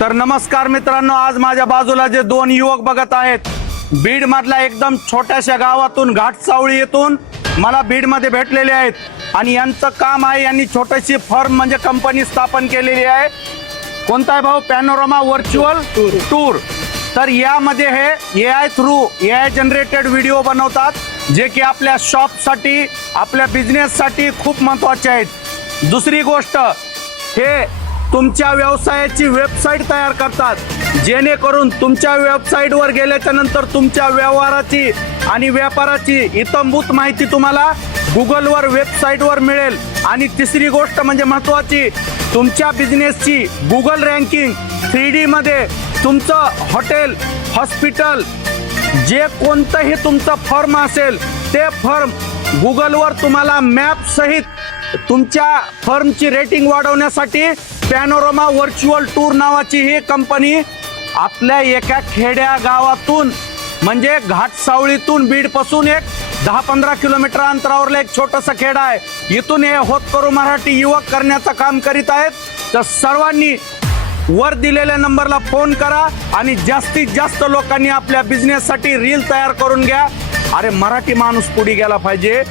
तर नमस्कार मित्रांनो, आज माझ्या बाजूला जे दोन युवक बघत आहेत, बीड मधल्या एकदम छोट्याशा गावातून घाटसावळी येथून मला बीड मध्ये भेटलेले आहेत आणि यांचं काम आहे, यांनी छोटीशी फर्म म्हणजे कंपनी स्थापन केलेली आहे. कोणता आहे भाऊ? Panorama virtual tour. तर यामध्ये हे AI through AI generated video बनवतात, जे की आपल्या शॉपसाठी आपल्या बिझनेससाठी खूप महत्त्वाचे आहेत. दुसरी गोष्ट, हे तुमच्या व्यवसायाची वेबसाईट तयार करतात, जेणेकरून तुमच्या वेबसाईटवर गेल्याच्या नंतर तुमच्या व्यवहाराची आणि व्यापाराची इत्थंभूत माहिती तुम्हाला गुगलवर वेबसाईटवर मिळेल. आणि तिसरी गोष्ट म्हणजे महत्त्वाची, तुमच्या बिझनेसची गुगल रँकिंग 3D मध्ये तुमचं हॉटेल, हॉस्पिटल, जे कोणतंही तुमचं फर्म असेल ते फर्म गुगलवर तुम्हाला मॅप सहित तुमच्या फर्मची रेटिंग वाढवण्यासाठी पॅनोरामा व्हर्च्युअल टूर नावाची ही कंपनी आपल्या एका खेड्या गावातून म्हणजे घाटसावळीतून बीडपासून एक 10-15 किलोमीटर अंतरावरलं एक छोटंसं खेडं आहे. इथून हे होतकरू मराठी युवक करण्याचं काम करीत आहेत. तर सर्वांनी वर दिलेल्या नंबरला फोन करा आणि जास्तीत जास्त लोकांनी आपल्या बिझनेससाठी रील तयार करून घ्या. अरे मराठी माणूस पुढे गेला पाहिजे.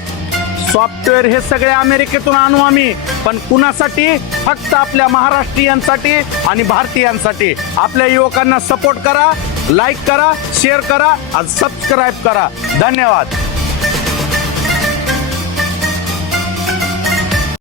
सॉफ्टवेअर हे सगळे अमेरिकेतून आणू आम्ही, पण कुणासाठी? फक्त आपल्या महाराष्ट्रीयांसाठी आणि भारतीयांसाठी. आपल्या युवकांना सपोर्ट करा, लाईक करा, शेअर करा आणि सबस्क्राईब करा. धन्यवाद.